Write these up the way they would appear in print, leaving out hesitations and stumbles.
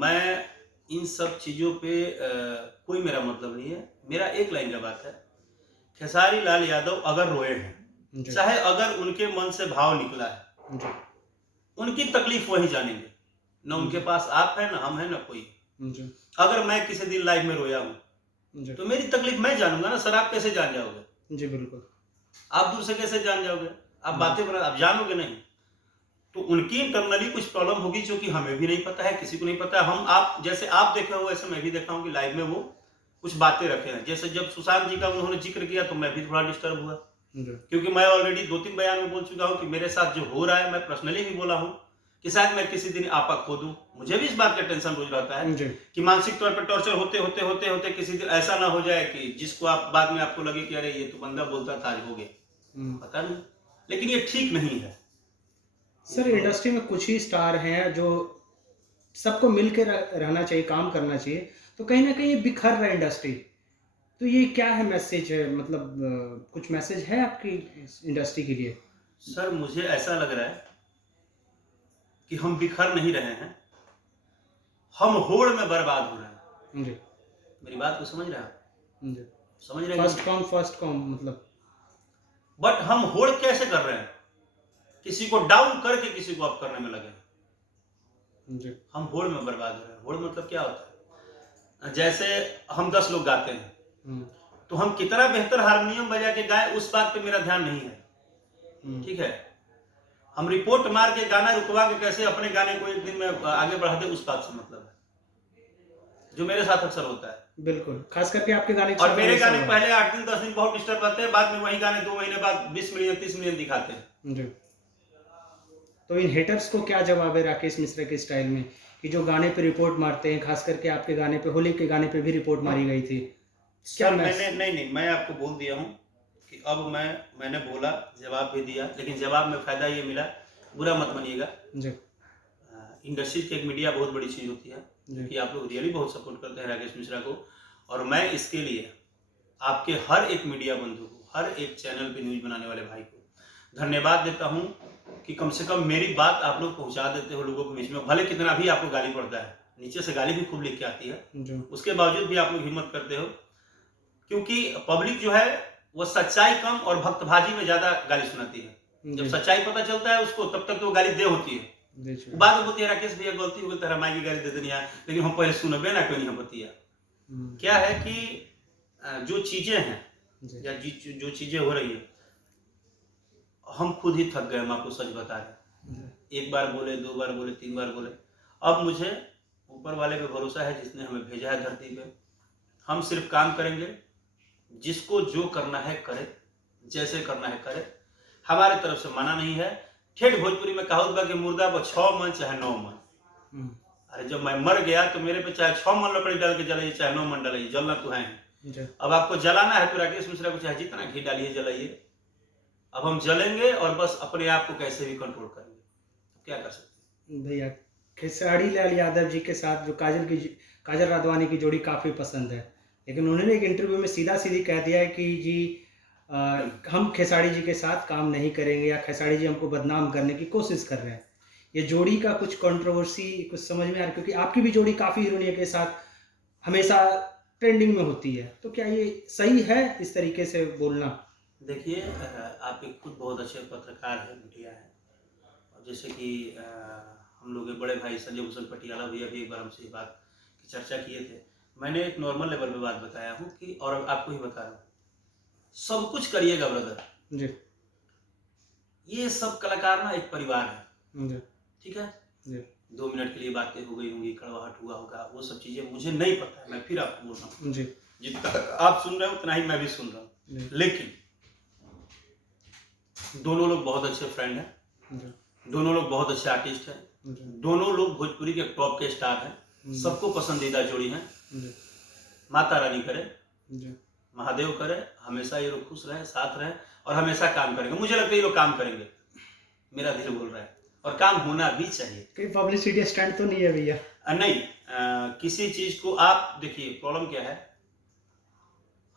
मैं इन सब चीज़ों पे कोई मेरा मतलब नहीं है। मेरा एक लाइन का बात है, खेसारी लाल यादव अगर रोए हैं, जी, चाहे अगर उनके मन से भाव निकला है, जी, उनकी तकलीफ वही जानेंगे। ना उनके जी, पास आप है, ना हम हैं, ना कोई। जी, अगर मैं किसी दिन लाइफ में रोया हूँ, जी, तो मेरी तकलीफ मैं जानूँगा ना सर, आप कैसे जान जाओगे? जी, बिल्कुल। आप दूर से कैसे जान जाओगे? आप जी, बातें बना आप जानोगे नहीं। तो उनकी इंटरनली कुछ प्रॉब्लम होगी जो कि हमें भी नहीं पता है, किसी को नहीं पता है। हम आप जैसे आप देखे हो वैसे मैं भी देखा हूँ कि लाइव में वो कुछ बातें रखे हैं। जैसे जब सुशांत जी का उन्होंने ज़िक्र किया तो मैं भी थोड़ा डिस्टर्ब हुआ। जी, क्योंकि मैं ऑलरेडी 2-3 बयान में बोल चुका हूँ कि मेरे साथ जो हो रहा है, मैं पर्सनली भी बोला हूँ कि शायद मैं किसी दिन आपा खो दूँ। मुझे भी इस बात का टेंशन रोज़ रहता है जी, कि मानसिक तौर पे टॉर्चर होते किसी दिन ऐसा ना हो जाए कि जिसको आप बाद में आपको लगे कि अरे ये तो बंदा बोलता था, आज हो गया। हुँ। पता नहीं, लेकिन ये ठीक नहीं है। ये सर तो इंडस्ट्री में कुछ ही स्टार हैं जो सबको मिल के रहना चाहिए, काम करना चाहिए, तो कहीं न कहीं ये बिखर रहा है इंडस्ट्री। तो ये क्या है मैसेज है मतलब कुछ मैसेज है आपकी इस इंडस्ट्री के लिए? सर मुझे ऐसा लग रहा है कि हम बिखर नहीं रहे हैं, हम होड़ में बर्बाद हो रहे हैं। जी, मेरी बात को समझ रहे हैं आप? जी। समझ रहे हैं कि फर्स्ट नहीं? कम फर्स्ट कम मतलब बट हम होड़ कैसे कर रहे हैं? किसी को डाउन करके किसी को अप करने में लगे हैं। जी, हम होड़ में बर्बाद हो रहे हैं। होड़ मतलब क्या होता है? जैसे हम 10 लोग गाते हैं, हुँ, तो हम कितना बेहतर हारमोनियम बजा के गाएँ उस बात पे मेरा ध्यान नहीं है, हुँ, ठीक है? हम रिपोर्ट मार के गाना रुकवा के कैसे अपने गाने को एक दिन में आगे बढ़ा दें उस बात से मतलब है, जो मेरे साथ अक्सर होता है। बिल्कुल। ख़ास करके आपके गाने के और साथ मेरे हमेशा गाने हुआ है। पहले 8 दिन 10 दिन बहुत डिस्टर्ब रहते हैं, बाद में वही गाने 2 महीने बाद 20 मिलियन 30 मिलियन दिखाते हैं। जी। तो इन हेटर्स को क्या जवाब है राकेश मिश्रा के स्टाइल में कि जो गाने पे रिपोर्ट मारते हैं, ख़ास करके आपके गाने पे होली के गाने पे भी रिपोर्ट मारी गई थी। क्या सर मैस नहीं, मैं आपको बोल दिया हूँ कि अब मैंने बोला, जवाब भी दिया, लेकिन जवाब में फ़ायदा ये मिला, बुरा मत मानिएगा। जी, इंडस्ट्री की एक मीडिया बहुत बड़ी चीज़ होती है, जी, क्योंकि आप लोग रियली बहुत सपोर्ट करते हैं राकेश मिश्रा को, और मैं इसके लिए आपके हर एक मीडिया बंधु को, हर एक चैनल पे न्यूज़ बनाने वाले भाई को धन्यवाद देता हूँ कि कम से कम मेरी बात आप लोग पहुँचा देते हो लोगों के बीच में। भले कितना भी आपको गाली पड़ता है, नीचे से गाली भी खूब लिख के आती है, जी, उसके बावजूद भी आप लोग हिम्मत करते हो, क्योंकि पब्लिक जो है वो सच्चाई कम और भक्तबाजी में ज़्यादा गाली सुनाती है। जब जी, सच्चाई पता चलता है उसको, तब तक तो वो गाली दे होती है। जी, वो जी। बाद में बोलती है राकेश भैया गलती हो गई, तारा माई की गाली दे देनी है, लेकिन हम पहले सुनबे ना कोई नहीं बतिया। हुँ, क्या है कि जो चीज़ें हैं जी, या जो चीज़ें हो रही है, हम खुद ही थक गए, हम आपको सच बता रहे जी, हैं। 1 बार बोले, 2 बार बोले, 3 बार बोले। अब मुझे ऊपर वाले पे भरोसा है जिसने हमें भेजा है धरती पे। हम सिर्फ काम करेंगे, जिसको जो करना है करे, जैसे करना है करे। हमारे तरफ से मना नहीं है। ठेठ भोजपुरी में कहावत बा कि मुर्दा पर 6 मन चाहे 9 मन। हुँ, अरे जब मैं मर गया तो मेरे पे चाहे 6 मन लकड़ी डाल के जलाइए, चाहे 9 मन डालिए, जलना तो है ही। जी, अब आपको जलाना है तो राकेश मिश्रा को चाहे जितना घी डालिए जलाइए। अब हम जलेंगे और बस अपने आप को कैसे भी कंट्रोल करेंगे। तो क्या कर सकते भैया खेसारी लाल यादव जी के साथ जो काजल राघवानी की जोड़ी काफ़ी पसंद है। लेकिन उन्होंने एक इंटरव्यू में सीधा-सीधी कह दिया है कि जी अ, हम खेसारी जी के साथ काम नहीं करेंगे या खेसारी जी हमको बदनाम करने की कोशिश कर रहे हैं। ये जोड़ी का कुछ कंट्रोवर्सी कुछ समझ में आ रहा है क्योंकि आपकी भी जोड़ी काफ़ी हीरोइनों के साथ हमेशा ट्रेंडिंग में होती है। तो क्या ये सही है इस तरीके से बोलना? हैं? देखिए आप एक खुद बहुत अच्छे पत्रकार हैं, मीडिया हैं। और जैसे कि हम लोग के बड़े भाई संजय भूषण पटियाला भैया भी एक बार हमसे ये बात की चर्चा किए थे। मैंने एक नॉर्मल लेवल पे बात बताया हूँ कि, और आपको ही बता रहा हूँ, सब कुछ करिएगा ब्रदर। जी, ये सब कलाकार ना एक परिवार है, जी, ठीक है? जी, 2 मिनट के लिए बातें हो गई होंगी, कड़वाहट हुआ होगा, वो सब चीज़ें मुझे नहीं पता है, मैं फिर आपको बोल रहा हूँ। जी, जितना आप सुन रहे हो उतना ही मैं भी सुन रहा हूँ। जी, लेकिन दोनों लोग बहुत अच्छे फ्रेंड हैं, जी, दोनों लोग बहुत अच्छे आर्टिस्ट हैं, जी, दोनों लोग भोजपुरी के टॉप के स्टार हैं, जी, सबको पसंदीदा जोड़ी हैं। जी, माता रानी करे, जी, महादेव करे, हमेशा ये लोग खुश रहें, साथ रहें और हमेशा काम करेंगे। मुझे लगता है ये लोग काम करेंगे, मेरा दिल बोल रहा है, और काम होना भी चाहिए। कहीं पब्लिसिटी स्टंट तो नहीं है भैया? नहीं, किसी चीज़ को आप देखिए, प्रॉब्लम क्या है,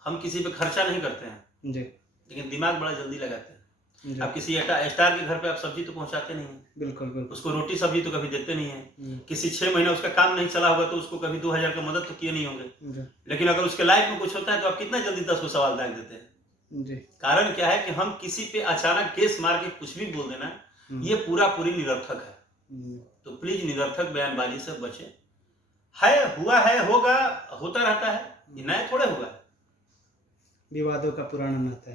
हम किसी पे खर्चा नहीं करते हैं, जी, लेकिन दिमाग बड़ा जल्दी लगाते हैं। जी, आप किसी स्टार के घर पे आप सब्जी तो पहुंचाते नहीं हैं, बिल्कुल बिल्कुल। उसको रोटी सब्जी तो कभी देते नहीं है। जी, किसी 6 महीना उसका काम नहीं चला होगा तो उसको कभी 2000 का मदद तो किए नहीं होंगे। जी, लेकिन अगर उसके लाइफ में कुछ होता है तो आप कितना जल्दी 10 को सवाल दाग देते हैं। जी, कारण क्या है कि हम किसी पे अचानक केस मार के कुछ भी बोल देना, ये पूरा पूरी निरर्थक है। हम्म, तो प्लीज निरर्थक बयानबाजी से बचें। है, हुआ है, होगा, होता रहता है, ये नया थोड़े हुआ है। विवादों का पुराना नाता है।